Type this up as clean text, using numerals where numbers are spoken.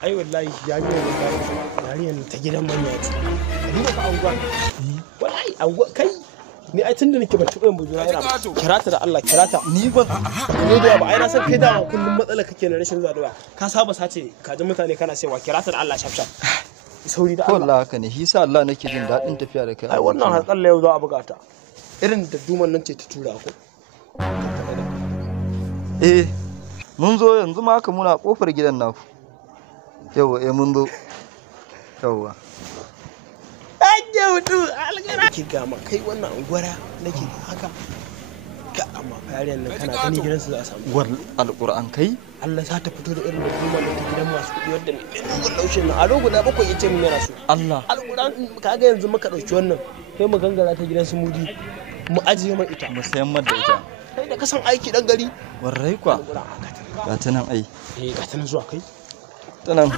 ai wallahi yariyar ta gidan manya ce ka duba ka anguwa wallahi anguwa kai ni ai tunda nake ban taɓa yin bujura yana kirata da Allah kirata ni ban ne da ba ai na san kai da kullum matsala kake na rashin zuwa da ka saba sace kajin mutane kana cewa kirata da Allah shafshaf sauri da Allah wallahi haka ne shi sa Allah nake jin daɗin tafiya da kai ai wannan harkalla yau za a buga ta irin da duman nan ce ta tura ko mun zo yanzu ma haka muna kofar gidan naku yawa mun zo yawa ake mutu algara ki gama kai wannan ungwara nake haka ga amma fariyar nan kana gani gidansu za a samu war alquran kai Allah za ta fito da irin da duman nan ta gidan masu kuɗi wanda mai dogon laushin nan a ro guda bakwai yace mun yana so Allah alquran kaga yanzu muka dauki wannan kai mu gangara ta gidan su mudi mu ajiye mai ita mu sayan mar da ita kai da kasan aiki dan gari warrai kwa ga ta nan ai ga ta nan zuwa kai ta nan